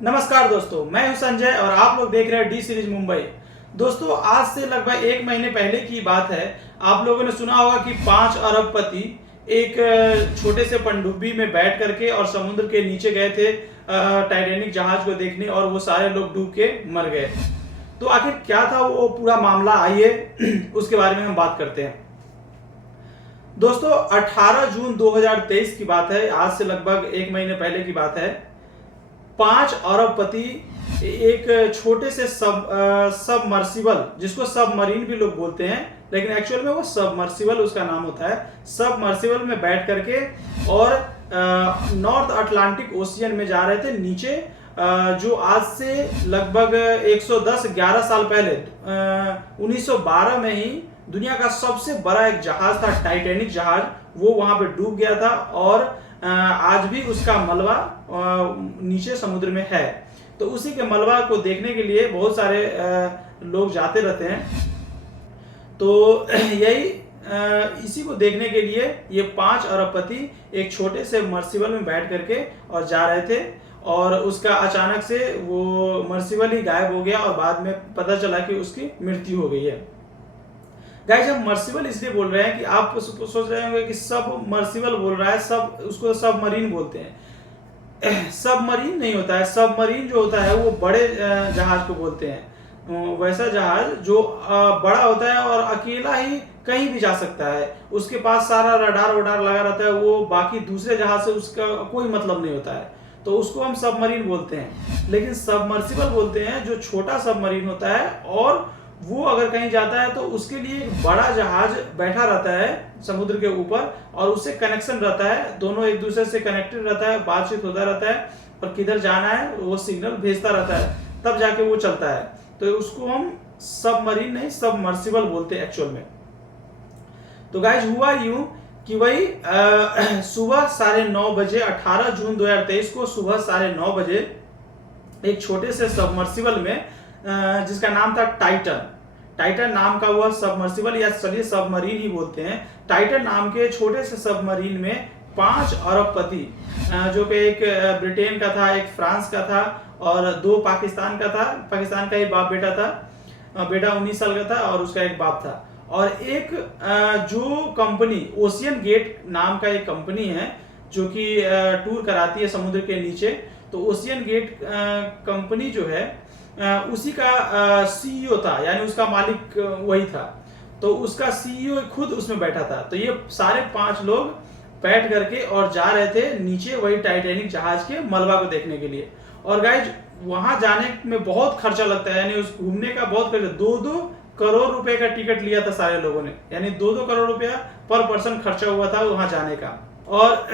नमस्कार दोस्तों, मैं हूं संजय और आप लोग देख रहे हैं डी सीरीज मुंबई। दोस्तों, आज से लगभग एक महीने पहले की बात है। आप लोगों ने सुना होगा कि 5 अरबपति एक छोटे से पनडुब्बी में बैठ करके और समुद्र के नीचे गए थे टाइटैनिक जहाज को देखने, और वो सारे लोग डूब के मर गए। तो आखिर क्या था वो पूरा मामला, आइए उसके बारे में हम बात करते हैं। दोस्तों, 18 जून 2023 की बात है, आज से लगभग एक महीने पहले की बात है। 5 अरबपति एक छोटे से सबमर्सिबल, जिसको सबमरीन भी लोग बोलते हैं, लेकिन एक्चुअल में वो सबमर्सिबल उसका नाम होता है। सबमर्सिबल में बैठ करके और नॉर्थ अटलांटिक ओशियन में जा रहे थे नीचे, जो आज से लगभग 110-11 साल पहले 1912 में ही दुनिया का सबसे बड़ा एक जहाज था, टाइटैनिक जहाज, वो वहां पे डूब गया था। और आज भी उसका मलबा नीचे समुद्र में है। तो उसी के मलबा को देखने के लिए बहुत सारे लोग जाते रहते हैं। तो यही इसी को देखने के लिए ये 5 अरबपति एक छोटे से मर्सिबल में बैठ करके और जा रहे थे, और उसका अचानक से वो मर्सिबल ही गायब हो गया और बाद में पता चला कि उसकी मृत्यु हो गई है। गाइस, हम मर्सिबल इसलिए बोल रहे हैं कि आप सोच रहे होंगे कि सब मर्सिबल बोल रहा है, सब उसको सबमरीन बोलते हैं। सबमरीन नहीं होता है। सबमरीन जो होता है वो बड़े जहाज को बोलते हैं। वैसा जहाज जो बड़ा होता है और अकेला ही कहीं भी जा सकता है, उसके पास सारा रडार वडार लगा रहता है, वो बाकी दूसरे जहाज से उसका कोई मतलब नहीं होता है, तो उसको हम सबमरीन बोलते हैं। लेकिन सबमर्सिबल बोलते हैं जो छोटा सबमरीन होता है, और वो अगर कहीं जाता है तो उसके लिए एक बड़ा जहाज बैठा रहता है समुद्र के ऊपर, और उससे कनेक्शन रहता है, दोनों एक दूसरे से कनेक्टेड रहता है, बातचीत होता रहता है, और किधर जाना है वो सिग्नल भेजता रहता है, तब जाके वो चलता है। तो उसको हम सबमरीन नहीं, सबमर्सिबल बोलते हैं एक्चुअल में। तो गाइज, हुआ यूं कि वही सुबह 9:30 बजे, 18 जून 2023 को सुबह 9:30 बजे एक छोटे से सबमर्सिबल में, जिसका नाम था टाइटन, टाइटन नाम का हुआ सबमर्सिबल, या चलिए सबमरीन ही बोलते हैं, टाइटन नाम के छोटे से सबमरीन में 5 अरबपति, जो कि एक ब्रिटेन का था, एक फ्रांस का था, और 2 पाकिस्तान का था। पाकिस्तान का एक बाप बेटा था, बेटा 19 साल का था और उसका एक बाप था। और एक जो कंपनी ओशियन गेट नाम का एक कंपनी है जो कि टूर कराती है समुद्र के नीचे, तो ओशियन गेट कंपनी जो है उसी का सीईओ था, यानी उसका मालिक वही था। तो उसका सीईओ खुद उसमें बैठा था। तो ये सारे 5 लोग बैठ करके और जा रहे थे नीचे वही टाइटैनिक जहाज के मलबा को देखने के लिए। और गाइज, वहां जाने में बहुत खर्चा लगता है, यानी उस घूमने का बहुत खर्चा, 2-2 करोड़ रुपए का टिकट लिया था सारे लोगों ने, यानी 2-2 करोड़ रुपया पर पर्सन खर्चा हुआ था वहां जाने का। और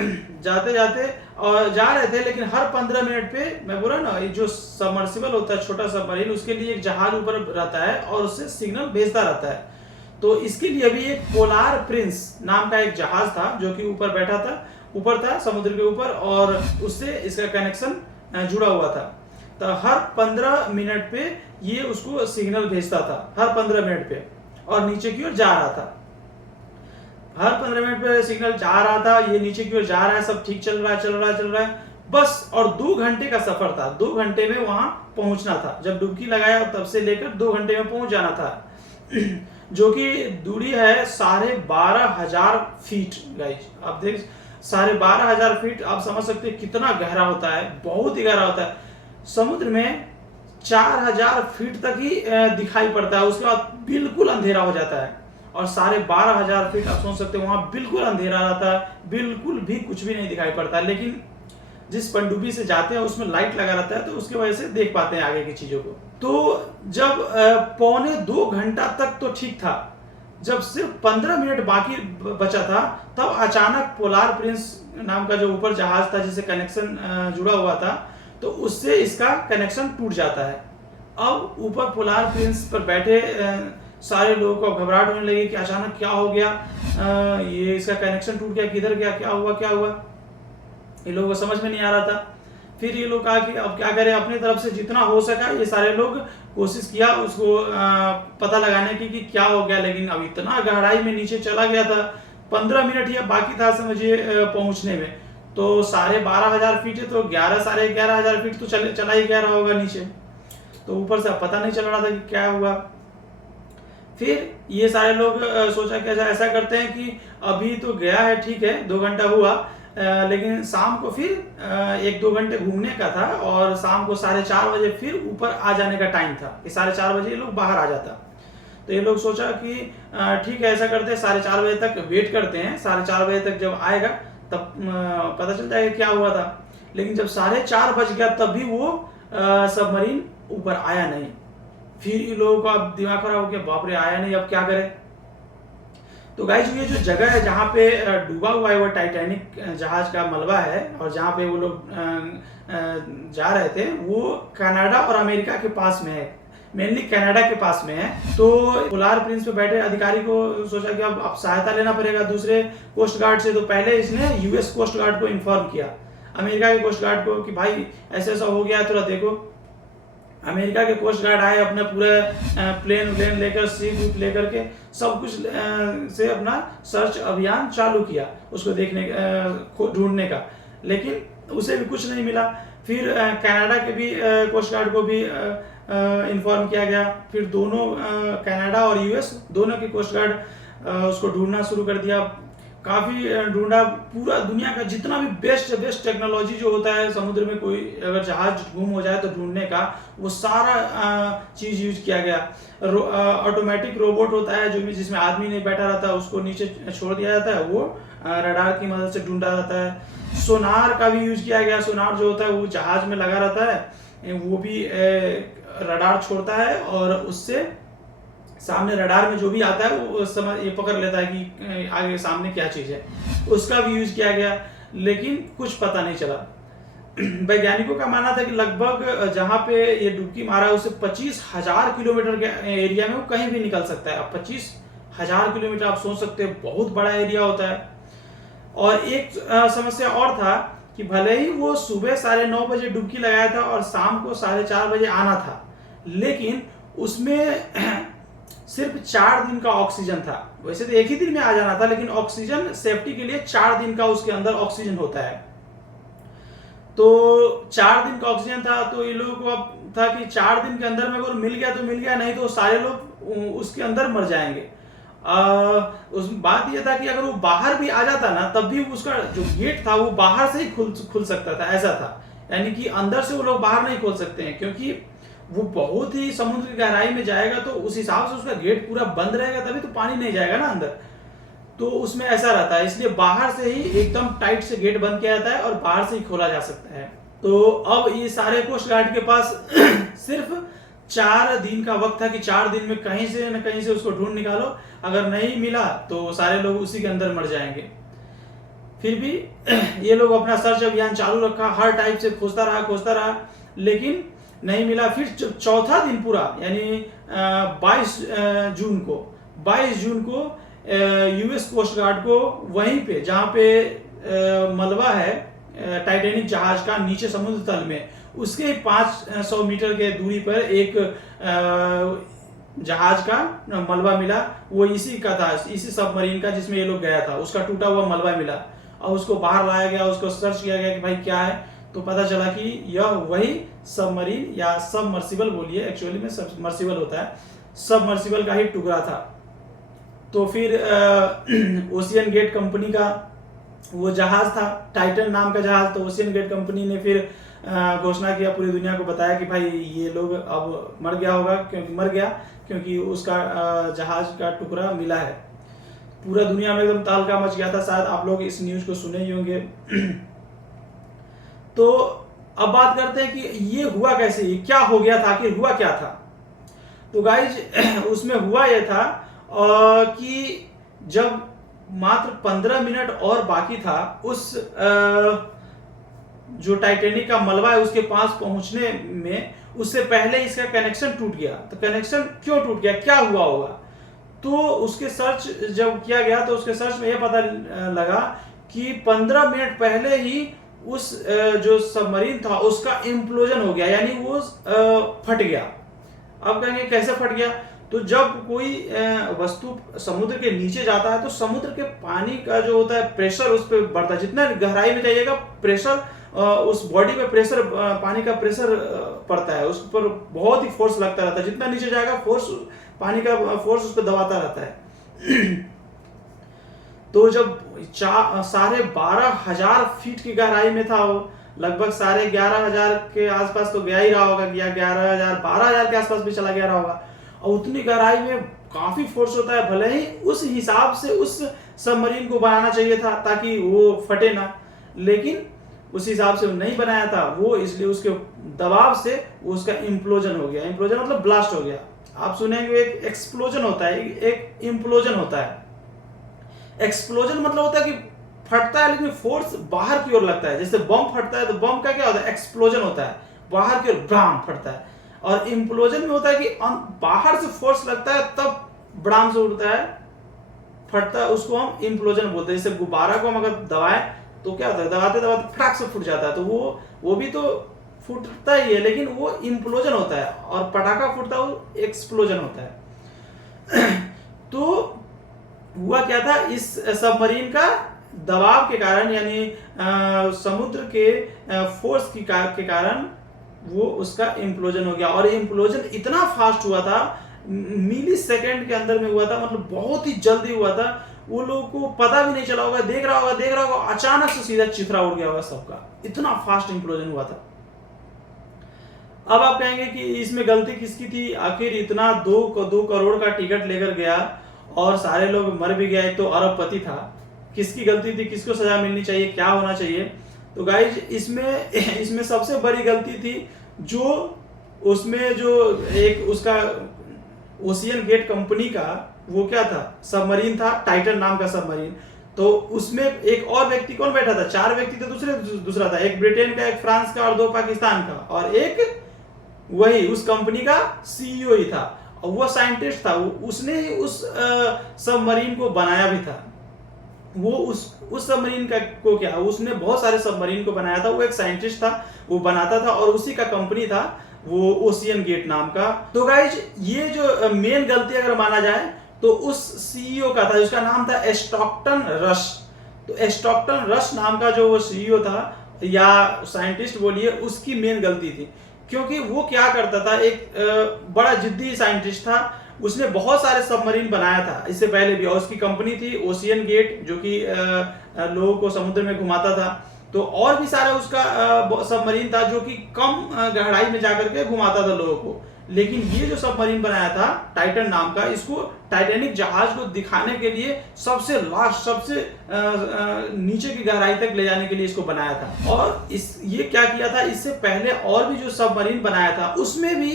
जाते जाते और जा रहे थे, लेकिन हर 15 मिनट पे, मैं बोला ना, जो सबमर्सिबल होता है छोटा सबमरीन, उसके लिए एक जहाज ऊपर रहता है और उससे सिग्नल भेजता रहता है। तो इसके लिए भी एक पोलार प्रिंस नाम का एक जहाज था जो कि ऊपर बैठा था, ऊपर था समुद्र के ऊपर, और उससे इसका कनेक्शन जुड़ा हुआ था। तो हर 15 मिनट पे ये उसको सिग्नल भेजता था, हर 15 मिनट पे, और नीचे की ओर जा रहा था। हर 15 मिनट पे सिग्नल जा रहा था, ये नीचे की ओर जा रहा है, सब ठीक चल रहा है बस। और 2 घंटे का सफर था, 2 घंटे में वहां पहुंचना था। जब डुबकी लगाया तब से लेकर 2 घंटे में पहुंच जाना था, जो कि दूरी है 12,500 फीट। गाइज, आप देख, 12,500 फीट, आप समझ सकते हैं कितना गहरा होता है, बहुत ही गहरा होता है। समुद्र में 4,000 फीट तक ही दिखाई पड़ता है, उसके बाद बिल्कुल अंधेरा हो जाता है। और 12,500 फीट, आप सोच सकते हैं, वहां बिल्कुल अंधेरा रहता है, बिल्कुल भी कुछ भी नहीं दिखाई पड़ता। लेकिन जिस पनडुब्बी से जाते हैं उसमें लाइट लगा रहता है, तो उसकी वजह से देख पाते हैं आगे की चीजों को। तो जब 1.25-2 घंटा तक तो ठीक था, जब सिर्फ 15 मिनट बाकी बचा था, तब अचानक पोलार प्रिंस नाम का जो ऊपर जहाज था जिससे कनेक्शन जुड़ा हुआ था, तो उससे इसका कनेक्शन टूट जाता है। अब ऊपर पोलार प्रिंस पर बैठे सारे लोगों को घबराहट होने लगी कि अचानक क्या हो गया, ये इसका कनेक्शन टूट गया, किधर गया, क्या हुआ। ये लोगों को समझ में नहीं आ रहा था। फिर ये लोग कहा कि अब क्या करें, अपनी तरफ से जितना हो सका ये सारे लोग कोशिश किया उसको पता लगाने की कि क्या हो गया, लेकिन अब इतना गहराई में नीचे चला गया था, 15 मिनट या बाकी था समझिए पहुंचने में। तो 12,500 फीट है, तो 11-11,500 फीट तो चला ही गया रहा होगा नीचे। तो ऊपर से पता नहीं चल रहा था कि क्या हुआ। फिर ये सारे लोग सोचा कि ऐसा करते हैं कि अभी तो गया है, ठीक है 2 घंटा हुआ, लेकिन शाम को फिर 1-2 घंटे घूमने का था और शाम को 4:30 बजे फिर ऊपर आ जाने का टाइम था कि 4:30 बजे ये लोग बाहर आ जाता। तो ये लोग सोचा कि ठीक है ऐसा करते हैं, 4:30 बजे तक वेट करते हैं, 4:30 बजे तक जब आएगा तब पता चल जाएगा क्या हुआ था। लेकिन जब 4:30 बज गया तब भी वो सबमरीन ऊपर आया नहीं। फिर इन लोगों का दिमाग खराब हो गया, बाप रे आया नहीं, अब क्या करें। तो गाइस ये जो जगह है जहाँ पे डूबा हुआ है वो टाइटैनिक जहाज का मलबा है और जहाँ पे वो लोग जा रहे थे वो कनाडा और अमेरिका के पास में है, मेनली कनाडा के पास में है। तो पोलार प्रिंस पे बैठे अधिकारी को सोचा कि अब सहायता लेना पड़ेगा दूसरे कोस्ट गार्ड से। तो पहले इसने यूएस कोस्ट गार्ड को इन्फॉर्म किया, अमेरिका के कोस्ट गार्ड को, कि भाई ऐसा ऐसा हो गया, थोड़ा देखो। अमेरिका के कोस्ट गार्ड आए, अपने पूरे प्लेन लेकर, सीप लेकर के सब कुछ से अपना सर्च अभियान चालू किया, उसको देखने ढूंढने का, लेकिन उसे भी कुछ नहीं मिला। फिर कनाडा के भी कोस्ट गार्ड को भी इन्फॉर्म किया गया। फिर दोनों कनाडा और यूएस दोनों के कोस्ट गार्ड उसको ढूंढना शुरू कर दिया। काफ़ी ढूंढा, पूरा दुनिया का जितना भी बेस्ट टेक्नोलॉजी जो होता है समुद्र में, कोई अगर जहाज गुम हो जाए तो ढूंढने का, वो सारा चीज़ यूज किया गया। ऑटोमेटिक रोबोट होता है जो भी, जिसमें आदमी नहीं बैठा रहता, उसको नीचे छोड़ दिया जाता है, वो रडार की मदद से ढूंढा जाता है। सोनार का भी यूज किया गया। सोनार जो होता है वो जहाज में लगा रहता है, वो भी रडार छोड़ता है और उससे सामने रडार में जो भी आता है वो समझ ये पकड़ लेता है कि आगे सामने क्या चीज़ है। उसका भी यूज किया गया, लेकिन कुछ पता नहीं चला। वैज्ञानिकों का मानना था कि लगभग जहाँ पे ये डुबकी मारा है उससे 25,000 किलोमीटर के एरिया में वो कहीं भी निकल सकता है। अब 25,000 किलोमीटर आप सोच सकते हैं, बहुत बड़ा एरिया होता है। और एक समस्या और था कि भले ही वो सुबह 9:30 बजे डुबकी लगाया था और शाम को 4:30 बजे आना था, लेकिन उसमें सिर्फ 4 दिन का ऑक्सीजन था। वैसे तो एक ही दिन में आ जाना था, लेकिन ऑक्सीजन सेफ्टी के लिए 4 दिन का उसके अंदर ऑक्सीजन होता है। तो 4 दिन का ऑक्सीजन था, तो ये लोगों को अब था कि 4 दिन के अंदर में अगर मिल गया तो मिल गया, नहीं तो सारे लोग उसके अंदर मर जाएंगे। उस बात यह था कि अगर वो बाहर भी आ जाता ना, तब भी उसका जो गेट था वो बाहर से ही खुल सकता था, ऐसा था। यानी कि अंदर से वो लोग बाहर नहीं खोल सकते हैं, क्योंकि वो बहुत ही समुद्र की गहराई में जाएगा, तो उस हिसाब से उसका गेट पूरा बंद रहेगा, तभी तो पानी नहीं जाएगा ना अंदर। तो उसमें ऐसा रहता है, इसलिए बाहर से ही एकदम टाइट से गेट बंद किया जाता है और बाहर से ही खोला जा सकता है। तो अब ये सारे कोस्ट गार्ड के पास सिर्फ 4 दिन का वक्त था कि 4 दिन में कहीं से न कहीं से उसको ढूंढ निकालो। अगर नहीं मिला तो सारे लोग उसी के अंदर मर जाएंगे। फिर भी ये लोग अपना सर्च अभियान चालू रखा, हर टाइप से खोजता रहा, लेकिन नहीं मिला। फिर चौथा दिन पूरा, यानी 22 जून को यूएस कोस्ट गार्ड को वहीं पे जहाँ पे मलबा है टाइटैनिक जहाज का नीचे समुद्र तल में, उसके 500 मीटर के दूरी पर एक जहाज का मलबा मिला। वो इसी का था, इसी सबमरीन का जिसमें ये लोग गया था, उसका टूटा हुआ मलबा मिला और उसको बाहर लाया गया, उसको सर्च किया गया कि भाई क्या है। तो पता चला कि यह वही सबमरीन या सबमर्सिबल बोलिए, एक्चुअली में सबमर्सिबल होता है, सबमर्सिबल का ही टुकड़ा था। तो फिर ओशियन गेट कंपनी का वो जहाज था, टाइटन नाम का जहाज, तो ओशियन गेट कंपनी ने फिर घोषणा किया, पूरी दुनिया को बताया कि भाई ये लोग अब मर गया क्योंकि उसका जहाज का टुकड़ा मिला है। पूरा दुनिया में एकदम तहलका मच गया था। शायद आप लोग इस न्यूज को सुने ही होंगे। तो अब बात करते हैं कि ये हुआ कैसे, क्या हो गया था, आखिर हुआ क्या था। तो गाइज उसमें हुआ यह था कि जब मात्र 15 मिनट और बाकी था उस जो टाइटैनिक का मलबा है उसके पास पहुंचने में, उससे पहले इसका कनेक्शन टूट गया। तो कनेक्शन क्यों टूट गया, क्या हुआ होगा। तो उसके सर्च जब किया गया तो उसके सर्च में यह पता लगा कि 15 मिनट पहले ही उस जो सबमरीन था उसका इम्प्लोजन हो गया, यानी वो फट गया। अब कहेंगे कैसे फट गया। तो जब कोई वस्तु समुद्र के नीचे जाता है तो समुद्र के पानी का जो होता है प्रेशर उस पर बढ़ता है। जितना गहराई में जाइएगा प्रेशर उस बॉडी पे प्रेशर पानी का प्रेशर पड़ता है, उस पर बहुत ही फोर्स लगता रहता है। जितना नीचे जाएगा फोर्स पानी का फोर्स उस पर दबाता रहता है। तो जब 12,500 फीट की गहराई में था वो, लगभग 11,500 के आसपास तो गया ही रहा होगा, या 11,000 12,000 के आसपास भी चला गया रहा होगा। और उतनी गहराई में काफी फोर्स होता है। भले ही उस हिसाब से उस सबमरीन को बनाना चाहिए था ताकि वो फटे ना, लेकिन उस हिसाब से वो नहीं बनाया था वो, इसलिए उसके दबाव से उसका इम्प्लोजन हो गया। इम्प्लोजन मतलब ब्लास्ट हो गया। आप सुनेंगे एक एक्सप्लोजन होता है, एक इम्प्लोजन होता है। एक्सप्लोजन मतलब होता है कि फटता है लेकिन फोर्स बाहर की ओर लगता है। जैसे बम फटता है तो बम का क्या होता है, एक्सप्लोजन होता है, बाहर की ओर ब्राम फटता है। और इम्प्लोजन में होता है कि बाहर से फोर्स लगता है तब ब्राम से उड़ता है, फटता है, उसको हम इम्प्लोजन बोलते हैं। जैसे गुब्बारा को हम अगर दबाएं तो क्या होता है, दबाते दबाते फटाक से फूट जाता है, तो वो भी तो फूटता ही है, लेकिन वो इम्प्लोजन होता है। और पटाखा फूटता है वो एक्सप्लोजन होता है। तो हुआ क्या था, इस सबमरीन का दबाव के कारण, यानी समुद्र के फोर्स के कारण वो उसका इम्प्लोजन हो गया। और इम्प्लोजन इतना फास्ट हुआ था, मिली सेकेंड के अंदर में हुआ था, मतलब बहुत ही जल्दी हुआ था। वो लोगों को पता भी नहीं चला होगा, देख रहा होगा, अचानक से सीधा चिथड़ा उड़ गया होगा सबका, इतना फास्ट इम्प्लोजन हुआ था। अब आप कहेंगे कि इसमें गलती किसकी थी? आखिर इतना 2 करोड़ का टिकट लेकर गया और सारे लोग मर भी गए, तो अरबपति था, किसकी गलती थी? किसको सजा मिलनी चाहिए? क्या होना चाहिए? तो गाइज इसमें सबसे बड़ी गलती थी जो उसमें जो एक उसका ओशियन गेट कंपनी का वो क्या था, सबमरीन था, टाइटन नाम का सबमरीन। तो उसमें एक और व्यक्ति कौन बैठा था? 4 व्यक्ति तो दूसरा था, एक ब्रिटेन का, एक फ्रांस का और 2 पाकिस्तान का, और एक वही उस कंपनी का सीईओ ही था। और वो साइंटिस्ट था, उसने ही उस सबमरीन को बनाया भी था। वो उस सबमरीन का को क्या, उसने बहुत सारे सबमरीन को बनाया था। वो एक साइंटिस्ट था, वो बनाता था, और उसी का कंपनी था वो ओशियन गेट नाम का। तो गाइज ये जो मेन गलती अगर माना जाए तो उस सीईओ का था, उसका नाम था स्टॉकटन रश। तो स्टॉकटन रश नाम का जो वो सीईओ था या साइंटिस्ट बोलिए, उसकी मेन गलती थी। क्योंकि वो क्या करता था, एक बड़ा जिद्दी साइंटिस्ट था, उसने बहुत सारे सबमरीन बनाया था इससे पहले भी, और उसकी कंपनी थी ओशियन गेट, जो कि लोगों को समुद्र में घुमाता था। तो और भी सारा उसका सबमरीन था जो कि कम गहराई में जाकर के घुमाता था लोगों को। लेकिन ये जो सबमरीन बनाया था टाइटन नाम का, इसको टाइटैनिक जहाज को दिखाने के लिए सबसे लास्ट, सबसे नीचे की गहराई तक ले जाने के लिए इसको बनाया था। और ये क्या किया था, इससे पहले और भी जो सबमरीन बनाया था उसमें भी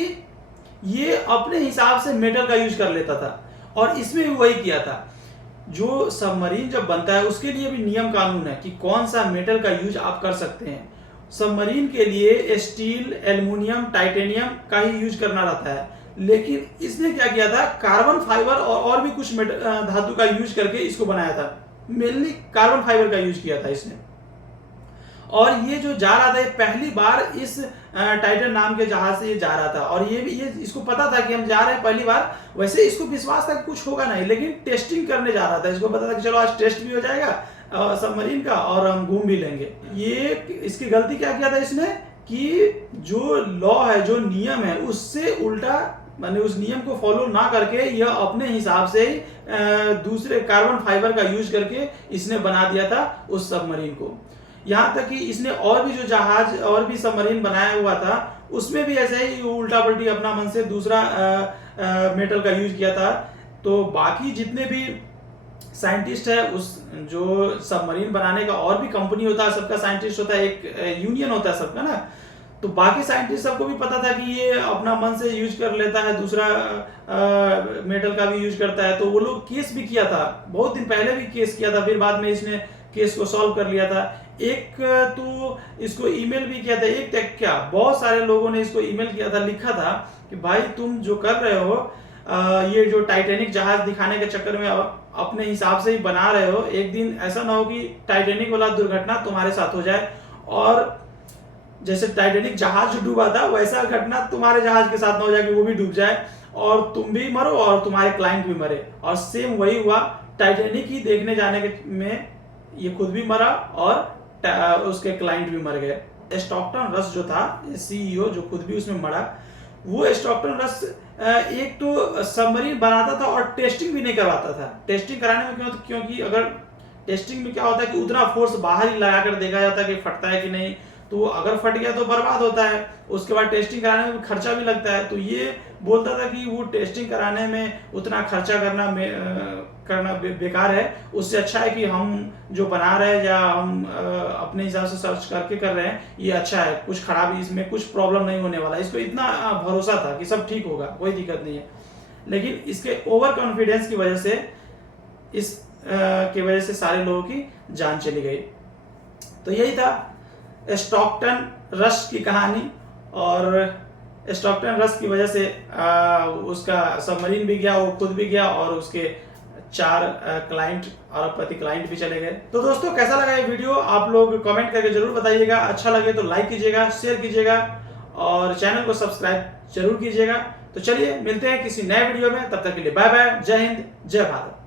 ये अपने हिसाब से मेटल का यूज कर लेता था, और इसमें भी वही किया था। जो सबमरीन जब बनता है उसके लिए भी नियम कानून है कि कौन सा मेटल का यूज आप कर सकते हैं। सबमरीन के लिए स्टील, एल्युमिनियम, टाइटेनियम का ही यूज करना रहता है, लेकिन इसने क्या किया था, कार्बन फाइबर और भी कुछ धातु का यूज करके इसको बनाया था। मेनली कार्बन फाइबर का यूज किया था इसने। और ये जो जा रहा था, ये पहली बार इस टाइटन नाम के जहाज से ये जा रहा था, और ये इसको पता था कि हम जा रहे हैं पहली बार। वैसे इसको विश्वास था कि कुछ होगा नहीं, लेकिन टेस्टिंग करने जा रहा था। इसको पता था कि चलो आज टेस्ट भी हो जाएगा सबमरीन का, और हम घूम भी लेंगे। ये इसकी गलती क्या किया था इसने, कि जो लॉ है, जो नियम है, उससे उल्टा, मैंने उस नियम को फॉलो ना करके यह अपने हिसाब से दूसरे कार्बन फाइबर का यूज करके इसने बना दिया था उस सबमरीन को। यहाँ तक कि इसने और भी जो जहाज और भी सबमरीन बनाया हुआ था उसमें भी ऐसे ही उल्टा पलटी अपना मन से दूसरा मेटल का यूज किया था। तो बाकी जितने भी साइंटिस्ट है, उस जो सबमरीन बनाने का और भी कंपनी होता है, सबका साइंटिस्ट होता है, एक यूनियन होता है सबका ना। तो बाकी साइंटिस्ट सबको भी पता था कि ये अपना मन से यूज कर लेता है, दूसरा मेटल का भी यूज करता है। तो वो लोग केस भी किया था, बहुत दिन पहले भी केस किया था, फिर बाद में इसने केस को सॉल्व कर लिया था। एक तो इसको ईमेल भी किया था, एक तक क्या बहुत सारे लोगों ने इसको ईमेल किया था, लिखा था कि भाई तुम जो कर रहे हो, ये जो टाइटैनिक जहाज दिखाने के चक्कर में अपने हिसाब से ही बना रहे हो, एक दिन ऐसा ना हो कि टाइटैनिक वाला दुर्घटना तुम्हारे साथ हो जाए और जैसे टाइटैनिक जहाज डूबा था, वैसा घटना तुम्हारे जहाज के साथ ना हो जाए कि वो भी डूब जाए और तुम भी मरो और तुम्हारे क्लाइंट भी मरे। और सेम वही हुआ, टाइटैनिक ही देखने जाने के में ये खुद भी मरा और उसके क्लाइंट भी मर गए। स्टॉकटन रस जो था सीईओ, जो खुद भी उसमें मरा, वो स्टॉकटन रस एक तो सबमरीन बनाता था और टेस्टिंग भी नहीं करवाता था। टेस्टिंग कराने में क्यों? क्योंकि अगर टेस्टिंग में क्या होता है कि उतना फोर्स बाहर ही लगा कर देखा जाता है कि फटता है कि नहीं, तो अगर फट गया तो बर्बाद होता है। उसके बाद टेस्टिंग कराने में खर्चा भी लगता है। तो ये बोलता था कि वो टेस्टिंग कराने में उतना खर्चा करना बेकार है, उससे अच्छा है कि हम जो बना रहे हैं या हम अपने हिसाब से सर्च करके कर रहे हैं, ये अच्छा है, कुछ खराबी इसमें, कुछ प्रॉब्लम नहीं होने वाला। इसको इतना भरोसा था कि सब ठीक होगा, कोई दिक्कत नहीं है। लेकिन इसके ओवर कॉन्फिडेंस की वजह से की वजह से सारे लोगों की जान चली गई। तो यही था स्टॉकटन रश की कहानी। और स्टॉकटन रश की वजह से उसका सबमरीन भी गया, वो खुद भी गया और उसके 4 क्लाइंट, अरबपति क्लाइंट भी चले गए। तो दोस्तों कैसा लगा ये वीडियो आप लोग कमेंट करके जरूर बताइएगा। अच्छा लगे तो लाइक कीजिएगा, शेयर कीजिएगा और चैनल को सब्सक्राइब जरूर कीजिएगा। तो चलिए मिलते हैं किसी नए वीडियो में, तब तक के लिए बाय बाय, जय हिंद, जय भारत।